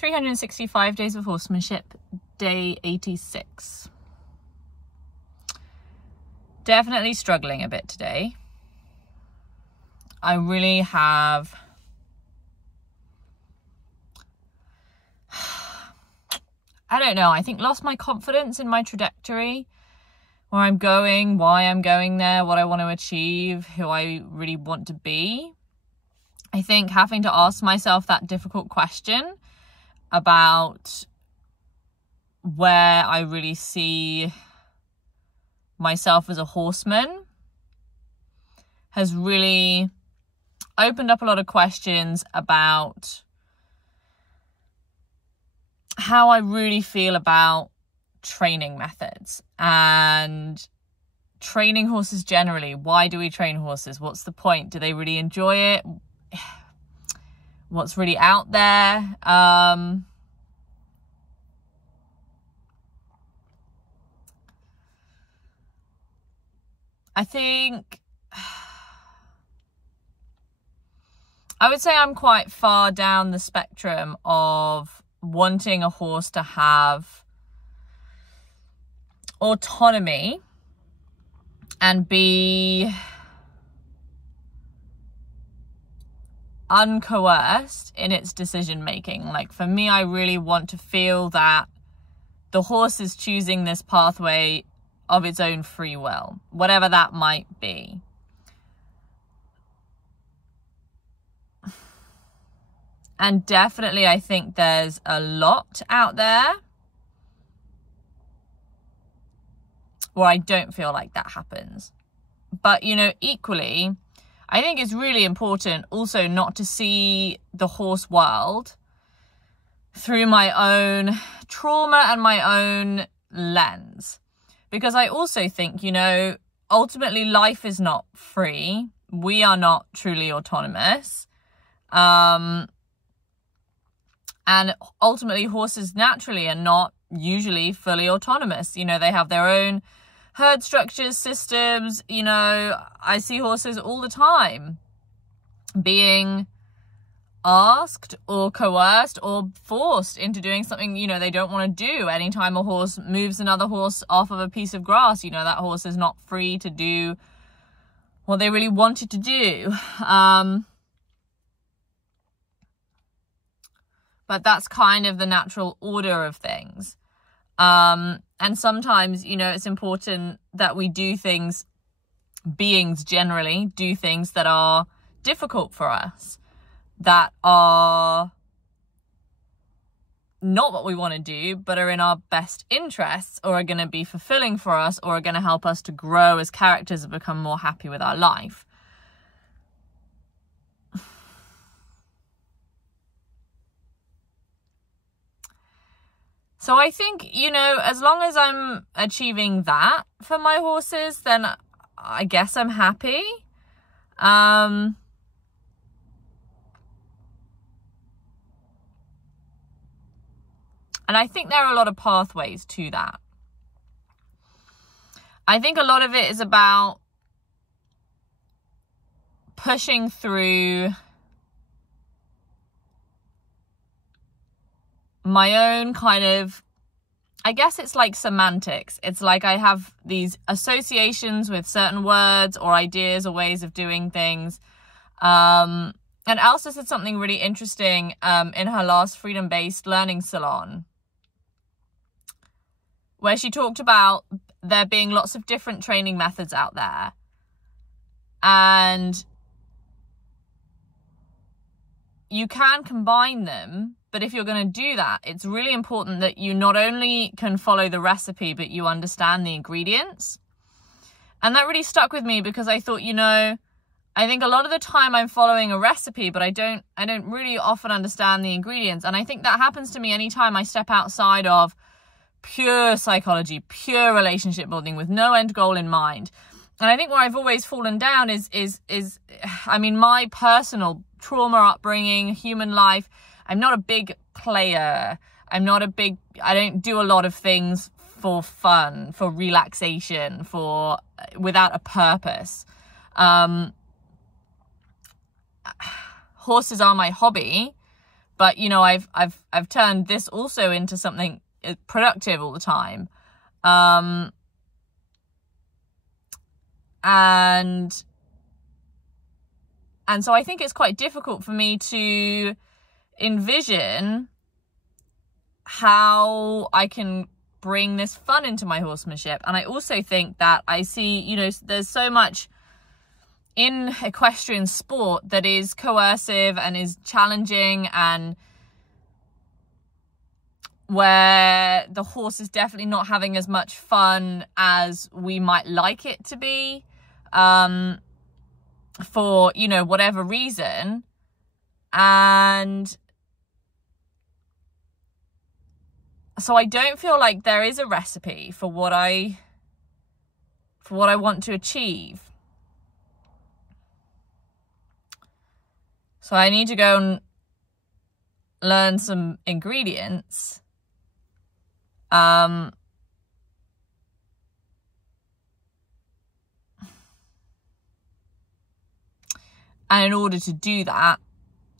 365 Days of Horsemanship, day 86. Definitely struggling a bit today. I really have... I don't know, I think lost my confidence in my trajectory, where I'm going, why I'm going there, what I want to achieve, who I really want to be. I think having to ask myself that difficult question about where I really see myself as a horseman has really opened up a lot of questions about how I really feel about training methods and training horses generally. Why do we train horses? What's the point? Do they really enjoy it? What's really out there? I think I would say I'm quite far down the spectrum of wanting a horse to have autonomy and be uncoerced in its decision making. Like for me, I really want to feel that the horse is choosing this pathway of its own free will, whatever that might be. And definitely I think there's a lot out there where I don't feel like that happens. But, you know, equally, I think it's really important also not to see the horse world through my own trauma and my own lens. Because I also think, you know, ultimately life is not free. We are not truly autonomous. And ultimately horses naturally are not usually fully autonomous. You know, they have their own herd structures, systems. You know, I see horses all the time being asked or coerced or forced into doing something, you know, they don't want to do. Anytime a horse moves another horse off of a piece of grass, you know, that horse is not free to do what they really wanted to do. But that's kind of the natural order of things. And sometimes, you know, it's important that we do things, beings generally do things that are difficult for us, that are not what we want to do, but are in our best interests, or are going to be fulfilling for us, or are going to help us to grow as characters and become more happy with our life. So I think, you know, as long as I'm achieving that for my horses, then I guess I'm happy. And I think there are a lot of pathways to that. I think a lot of it is about pushing through my own kind of, I guess it's like semantics. It's like I have these associations with certain words or ideas or ways of doing things. And Elsa said something really interesting in her last freedom-based learning salon, where she talked about there being lots of different training methods out there. And you can combine them, but if you're going to do that, it's really important that you not only can follow the recipe, but you understand the ingredients. And that really stuck with me because I thought, you know, I think a lot of the time I'm following a recipe, but I don't really often understand the ingredients. And I think that happens to me anytime I step outside of pure psychology, pure relationship building with no end goal in mind. And I think where I've always fallen down is I mean, my personal trauma upbringing, human life. I'm not a big player. I don't do a lot of things for fun, for relaxation, without a purpose. Horses are my hobby, But, you know, I've turned this also into something productive all the time. And so I think it's quite difficult for me to envision how I can bring this fun into my horsemanship. And I also think that I see, you know, there's so much in equestrian sport that is coercive and is challenging, and where the horse is definitely not having as much fun as we might like it to be, for, you know, whatever reason. And so I don't feel like there is a recipe for what I want to achieve. So I need to go and learn some ingredients. And in order to do that,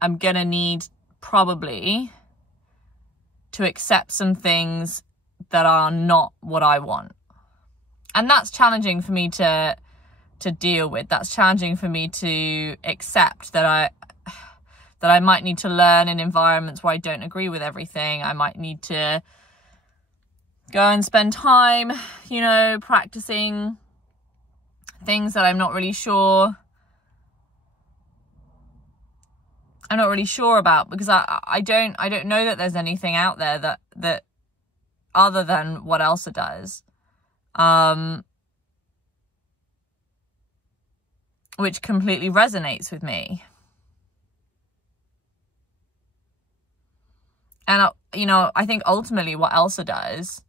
I'm going to need probably to accept some things that are not what I want. And that's challenging for me to deal with. That's challenging for me to accept that I might need to learn in environments where I don't agree with everything. I might need to go and spend time, you know, practicing things that I'm not really sure about, because I don't know that there's anything out there that other than what Elsa does, which completely resonates with me. And you know, I think ultimately what Elsa does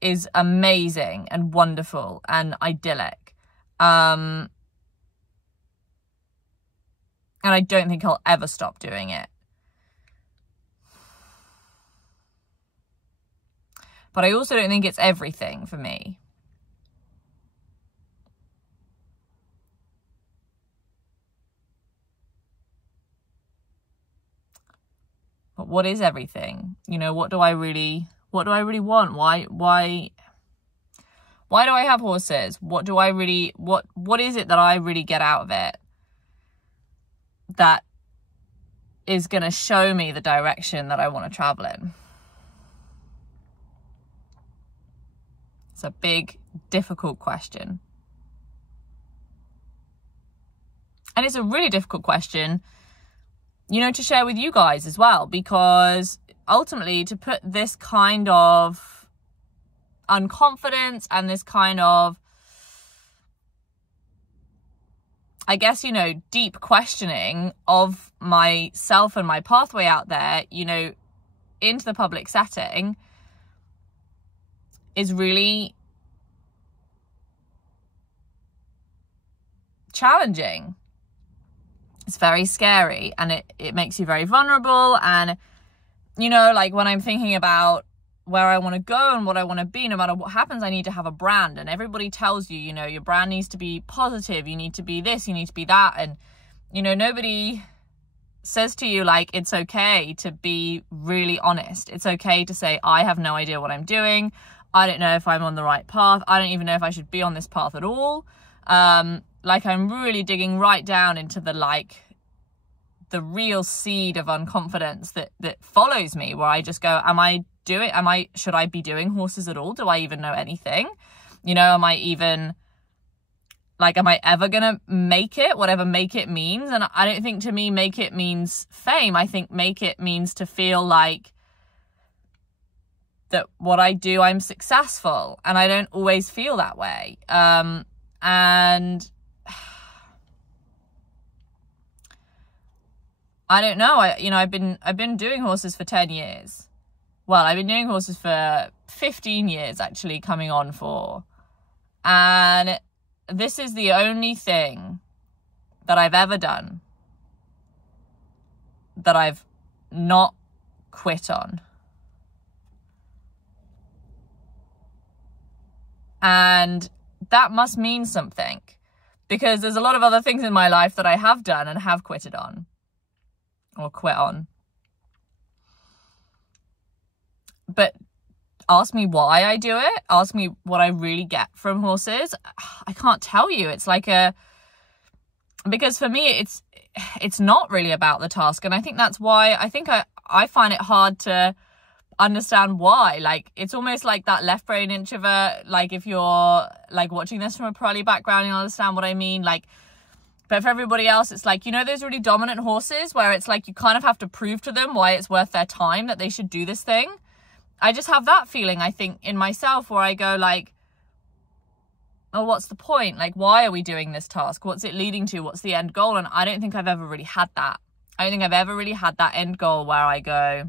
is amazing and wonderful and idyllic. And I don't think I'll ever stop doing it. But I also don't think it's everything for me. But what is everything? You know, what do I really want? Why do I have horses? What is it that I really get out of it that is going to show me the direction that I want to travel in? It's a big, difficult question. And it's a really difficult question, you know, to share with you guys as well, because ultimately to put this kind of unconfidence and this kind of, I guess, you know, deep questioning of myself and my pathway out there, you know, into the public setting is really challenging. It's very scary, and it makes you very vulnerable. And, you know, like when I'm thinking about where I want to go and what I want to be, no matter what happens, I need to have a brand. And everybody tells you, you know, your brand needs to be positive. You need to be this, you need to be that. And, you know, nobody says to you, like, it's okay to be really honest. It's okay to say, I have no idea what I'm doing. I don't know if I'm on the right path. I don't even know if I should be on this path at all. Like, I'm really digging right down into the real seed of unconfidence that follows me, where I just go, should I be doing horses at all? Do I even know anything? You know, am I ever gonna make it, whatever make it means? And I don't think, to me, make it means fame. I think make it means to feel like that what I do, I'm successful. And I don't always feel that way. And I don't know. I've been doing horses for 10 years. Well, I've been doing horses for 15 years, actually, coming on for. And this is the only thing that I've ever done that I've not quit on. And that must mean something, because there's a lot of other things in my life that I have done and have quitted on, or quit on. but ask me why I do it. Ask me what I really get from horses. I can't tell you. It's like because for me, it's not really about the task. And I think that's why I find it hard to understand why. Like, it's almost like that left brain introvert. Like, if you're like watching this from a Pirelli background, you'll understand what I mean. Like, but for everybody else, it's like, you know, those really dominant horses where it's like you kind of have to prove to them why it's worth their time, that they should do this thing. I just have that feeling, I think, in myself, where I go like, oh, what's the point? Like, why are we doing this task? What's it leading to? What's the end goal? And I don't think I've ever really had that. I don't think I've ever really had that end goal where I go,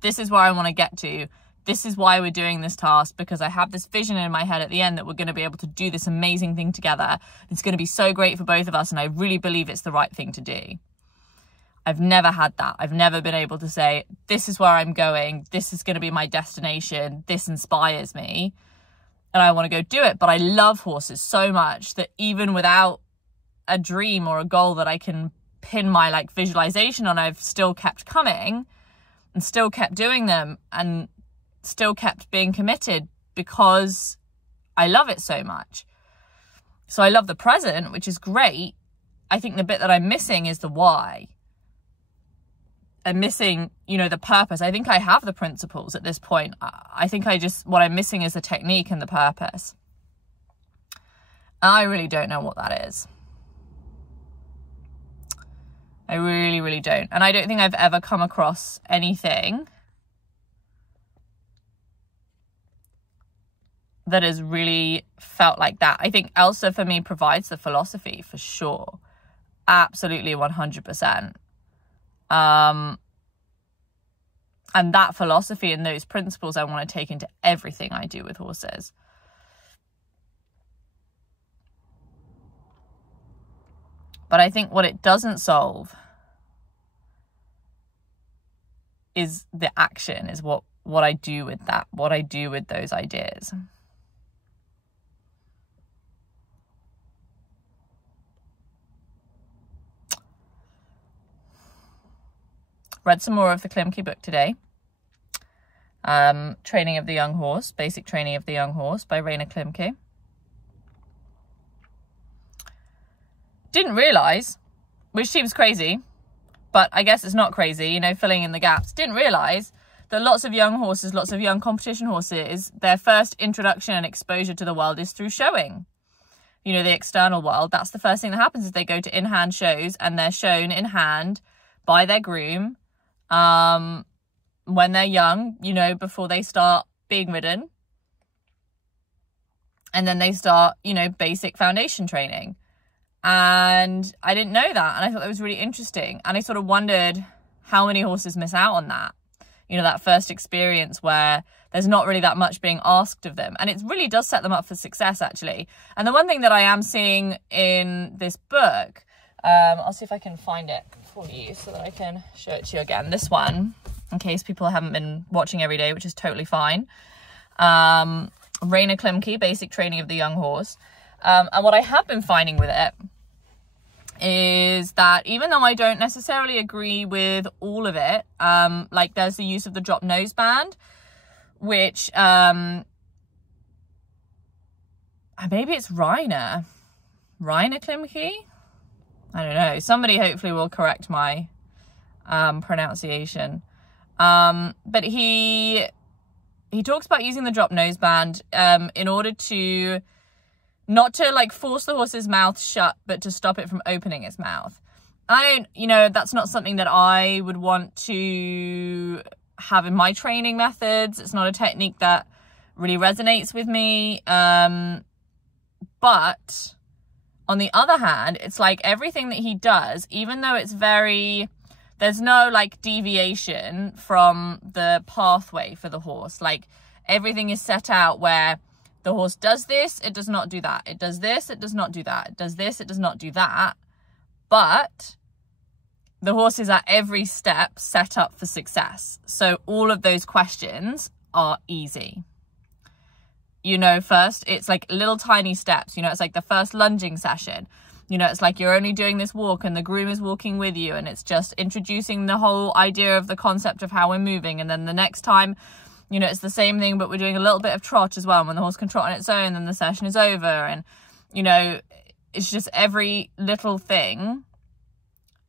this is where I want to get to. This is why we're doing this task, because I have this vision in my head at the end that we're going to be able to do this amazing thing together. It's going to be so great for both of us, and I really believe it's the right thing to do. I've never had that. I've never been able to say, this is where I'm going. This is going to be my destination. This inspires me, and I want to go do it. But I love horses so much that even without a dream or a goal that I can pin my like visualization on, I've still kept coming and still kept doing them and still kept being committed because I love it so much. So I love the present, which is great. I think the bit that I'm missing is the why. I'm missing, you know, the purpose. I think I have the principles at this point. I think what I'm missing is the technique and the purpose. I really don't know what that is. I really, really don't. And I don't think I've ever come across anything that has really felt like that. I think Elsa, for me, provides the philosophy for sure. Absolutely 100%. And that philosophy and those principles I want to take into everything I do with horses. But I think what it doesn't solve is the action, is what I do with that, what I do with those ideas. Read some more of the Klimke book today. Training of the Young Horse, Basic Training of the Young Horse by Rainer Klimke. Didn't realise, which seems crazy, but I guess it's not crazy, you know, filling in the gaps. Didn't realise that lots of young horses, lots of young competition horses, their first introduction and exposure to the world is through showing. You know, the external world. That's the first thing that happens, is they go to in-hand shows and they're shown in hand by their groom when they're young, you know, before they start being ridden. And then they start, you know, basic foundation training. And I didn't know that. And I thought that was really interesting. And I sort of wondered how many horses miss out on that. You know, that first experience where there's not really that much being asked of them. And it really does set them up for success, actually. And the one thing that I am seeing in this book, I'll see if I can find it for you so that I can show it to you again. This one, in case people haven't been watching every day, which is totally fine. Rainer Klimke, Basic Training of the Young Horse. And what I have been finding with it is that even though I don't necessarily agree with all of it, like there's the use of the drop nose band, which maybe it's Rainer Klimke. I don't know. Somebody hopefully will correct my pronunciation. But he talks about using the drop nose band in order to not to like force the horse's mouth shut, but to stop it from opening its mouth. You know, that's not something that I would want to have in my training methods. It's not a technique that really resonates with me. But on the other hand, it's like everything that he does, even though it's there's no like deviation from the pathway for the horse. Like everything is set out where the horse does this, it does not do that. It does this, it does not do that. It does this, it does not do that. But the horse is at every step set up for success. So all of those questions are easy. You know, first, it's like little tiny steps. You know, it's like the first lunging session. You know, it's like you're only doing this walk and the groom is walking with you, and it's just introducing the whole idea of the concept of how we're moving. And then the next time, you know, it's the same thing, but we're doing a little bit of trot as well. And when the horse can trot on its own, then the session is over. And, you know, it's just every little thing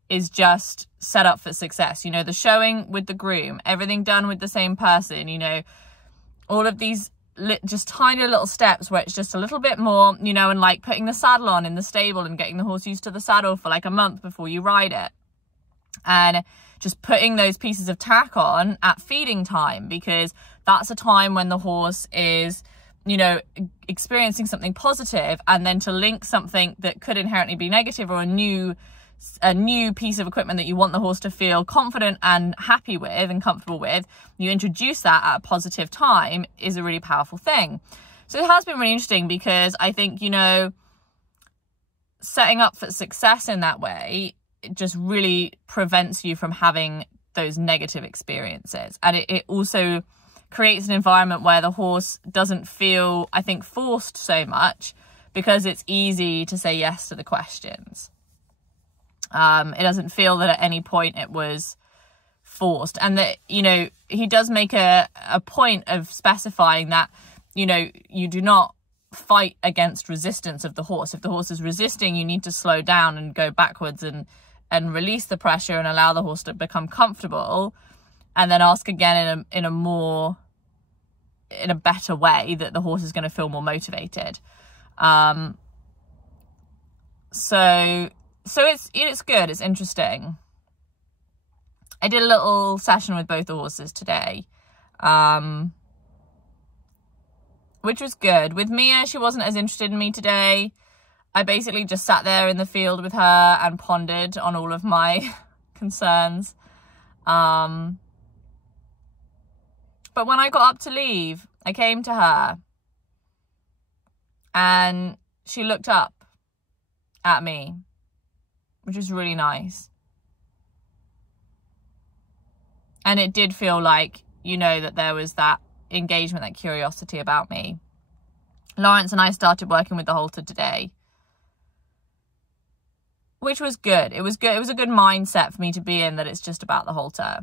is just set up for success. You know, the showing with the groom, everything done with the same person, you know, all of these just tiny little steps where it's just a little bit more, you know, and like putting the saddle on in the stable and getting the horse used to the saddle for like a month before you ride it. And just putting those pieces of tack on at feeding time, because that's a time when the horse is, you know, experiencing something positive, and then to link something that could inherently be negative or a new piece of equipment that you want the horse to feel confident and happy with and comfortable with, you introduce that at a positive time, is a really powerful thing. So it has been really interesting, because I think, you know, setting up for success in that way, it just really prevents you from having those negative experiences. And it also creates an environment where the horse doesn't feel, I think, forced so much, because it's easy to say yes to the questions. It doesn't feel that at any point it was forced. And that, you know, he does make a point of specifying that, you know, you do not fight against resistance of the horse. If the horse is resisting, you need to slow down and go backwards and release the pressure and allow the horse to become comfortable, and then ask again in a better way that the horse is going to feel more motivated. So it's good. It's interesting. I did a little session with both the horses today, which was good. With Mia, she wasn't as interested in me today. I basically just sat there in the field with her and pondered on all of my concerns. But when I got up to leave, I came to her and she looked up at me, which was really nice. And it did feel like, you know, that there was that engagement, that curiosity about me. Lawrence and I started working with the halter today, which was good. It was good. It was a good mindset for me to be in, that it's just about the halter.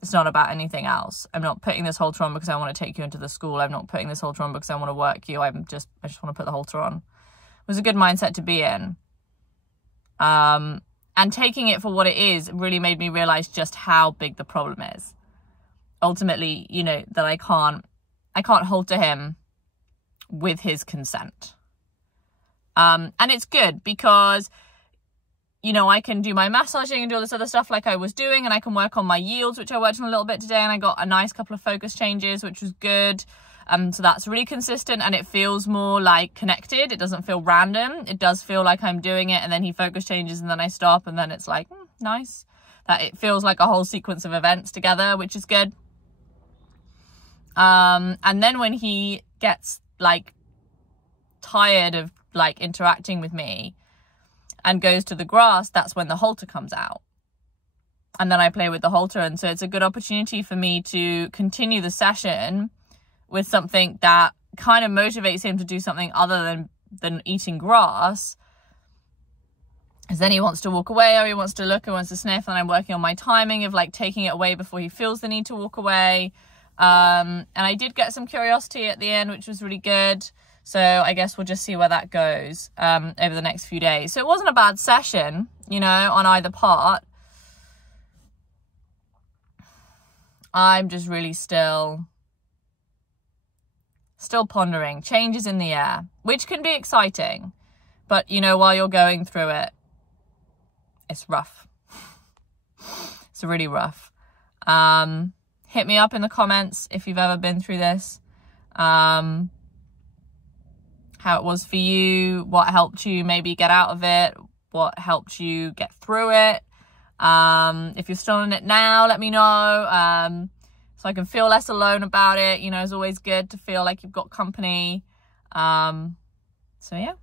It's not about anything else. I'm not putting this halter on because I want to take you into the school. I'm not putting this halter on because I want to work you. I just want to put the halter on. It was a good mindset to be in. And taking it for what it is really made me realize just how big the problem is. Ultimately, you know, that I can't halter him with his consent. And it's good because, you know, I can do my massaging and do all this other stuff like I was doing, and I can work on my yields, which I worked on a little bit today, and I got a nice couple of focus changes, which was good. So that's really consistent, and it feels more like connected. It doesn't feel random. It does feel like I'm doing it, and then he focus changes, and then I stop, and then it's like, nice. That it feels like a whole sequence of events together, which is good. And then when he gets like tired of like interacting with me and goes to the grass, that's when the halter comes out. And then I play with the halter, and so it's a good opportunity for me to continue the session with something that kind of motivates him to do something other than eating grass. Because then he wants to walk away, or he wants to look, or wants to sniff, and I'm working on my timing of like taking it away before he feels the need to walk away. And I did get some curiosity at the end, which was really good. So I guess we'll just see where that goes over the next few days. So it wasn't a bad session, you know, on either part. I'm just really still pondering. Change is in the air, which can be exciting. But, you know, while you're going through it, it's rough. It's really rough. Hit me up in the comments if you've ever been through this. How it was for you, what helped you maybe get out of it, what helped you get through it. If you're still in it now, let me know. So I can feel less alone about it. You know, it's always good to feel like you've got company. So yeah.